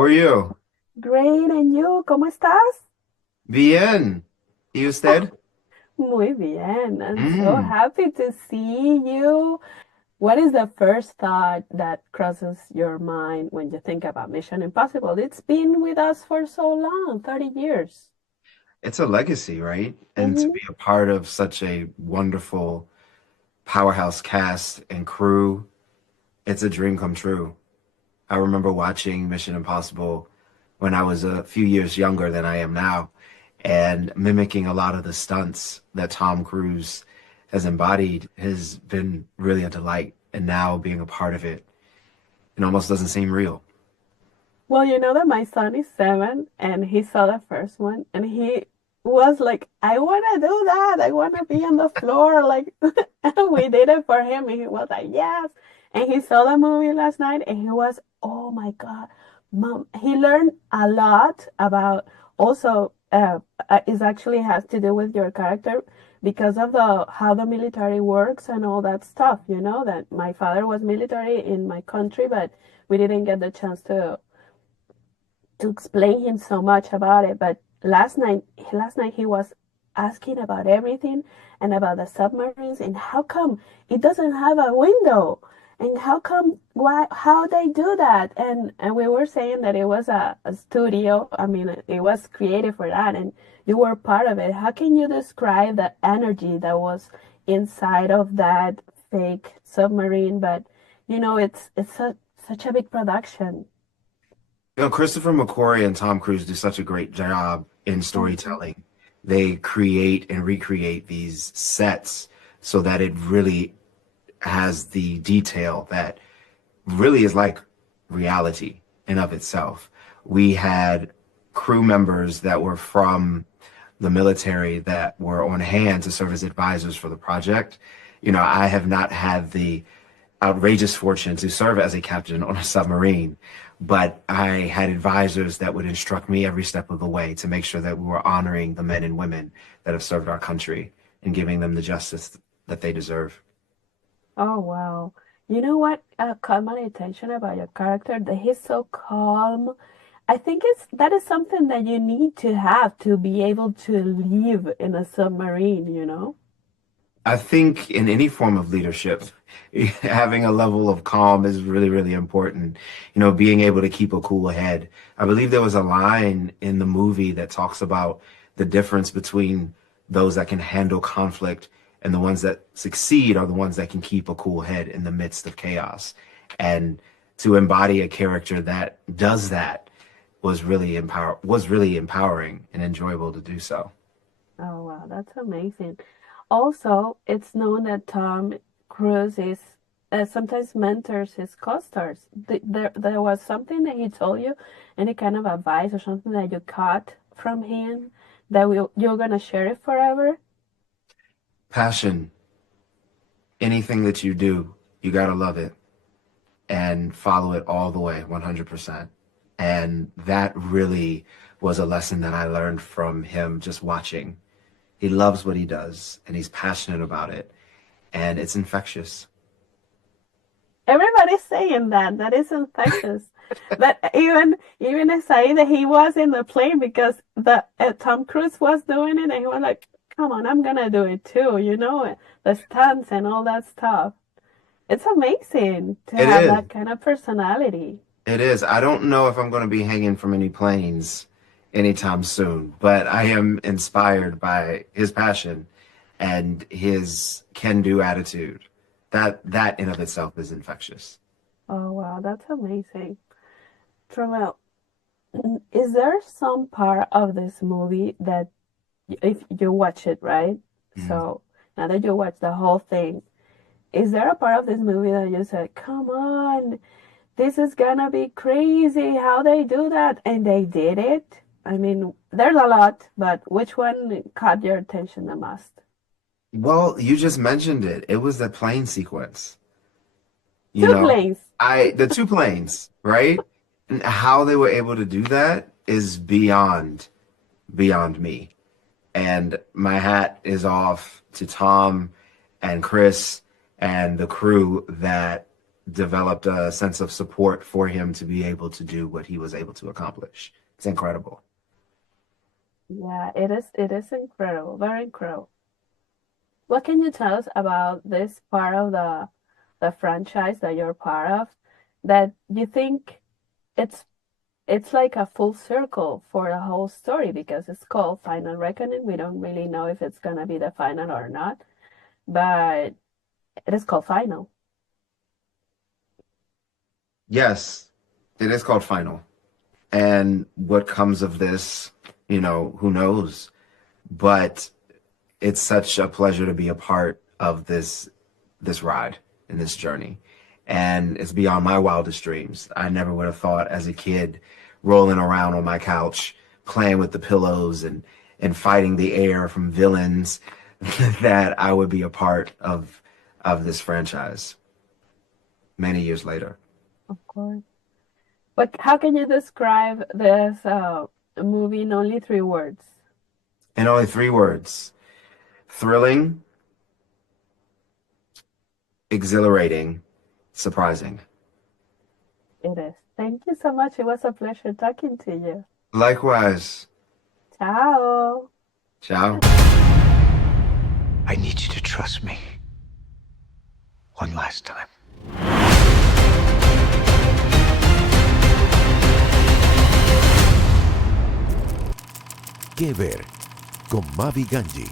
How are you? Great, and you, ¿cómo estás? Bien. ¿Y usted? Muy bien. I'm so Mm. happy to see you. What is the first thought that crosses your mind when you think about Mission Impossible? It's been with us for so long, 30 years. It's a legacy, right? And to Hmm. be a part of such a wonderful powerhouse cast and crew, it's a dream come true. I remember watching Mission Impossible when I was a few years younger than I am now, and mimicking a lot of the stunts that Tom Cruise has embodied has been really a delight. And now being a part of it, it almost doesn't seem real. Well, you know that my son is 7 and he saw the first one and he was like, I want to do that. I want to be on the floor. Like, and we did it for him. And he was like, yes. And he saw the movie last night and he was, oh my God, mom. He learned a lot about also, it actually has to do with your character because of the how the military works and all that stuff. You know, that my father was military in my country, but we didn't get the chance to explain him so much about it. But last night he was asking about everything and about the submarines and how come it doesn't have a window and how come why how they do that and we were saying that it was a studio. I mean, it was created for that and you were part of it. How can you describe the energy that was inside of that fake submarine? But such a big production. You know, Christopher McQuarrie and Tom Cruise do such a great job in Mhm. storytelling. They create and recreate these sets so that it really has the detail that really is like reality in of itself. We had crew members that were from the military that were on hand to serve as advisors for the project. You know, I have not had the outrageous fortune to serve as a captain on a submarine, but I had advisors that would instruct me every step of the way to make sure that we were honoring the men and women that have served our country and giving them the justice that they deserve. Oh wow. You know what caught my attention about your character? That he's so calm. I think that is something that you need to have to be able to live in a submarine, you know? I think in any form of leadership, having a level of calm is really, really important. You know, being able to keep a cool head. I believe there was a line in the movie that talks about the difference between those that can handle conflict and the ones that succeed are the ones that can keep a cool head in the midst of chaos. And to embody a character that does that was really empowering and enjoyable to do so. Oh wow, that's amazing. Also, it's known that Tom Cruise is sometimes mentors his co-stars. There was something that he told you, any kind of advice or something that you caught from him that you're gonna share it forever? Passion, anything that you do, you gotta love it and follow it all the way, 100%. And that really was a lesson that I learned from him just watching. He loves what he does and he's passionate about it, and it's infectious. Everybody's saying that. That is infectious. But even as say that he was in the plane because the Tom Cruise was doing it, and he was like, "Come on, I'm gonna do it too." You know, the stunts and all that stuff. It's amazing to It have is. that kind of personality. It is. I don't know if I'm going to be hanging from any planes anytime soon, but I am inspired by his passion and his can-do attitude. That in of itself is infectious. Oh wow, that's amazing. Tramell, is there some part of this movie that if you watch it, right? Mhm. So now that you watch the whole thing, is there a part of this movie that you said, come on, this is gonna be crazy how they do that? And they did it. I mean, there's a lot, but which one caught your attention the most? Well, you just mentioned it. It was the plane sequence. You Two know, planes. the two planes, right? And how they were able to do that is beyond me. And my hat is off to Tom and Chris and the crew that developed a sense of support for him to be able to do what he was able to accomplish. It's incredible. Yeah, it is incredible, very incredible. What can you tell us about this part of the franchise that you're part of that you think it's it's like a full circle for the whole story because it's called Final Reckoning. We don't really know if it's gonna be the final or not, but it is called Final. Yes, it is called Final. And what comes of this, who knows? But it's such a pleasure to be a part of this ride and this journey. And it's beyond my wildest dreams. I never would have thought as a kid rolling around on my couch, playing with the pillows and fighting the air from villains that I would be a part of this franchise many years later. Of course. But how can you describe this movie in only 3 words? In only 3 words: thrilling, exhilarating, surprising. It is. Thank you so much. It was a pleasure talking to you. Likewise. Ciao. Ciao. I need you to trust me. One last time. ¿Qué ver? Con MaVi Gangi.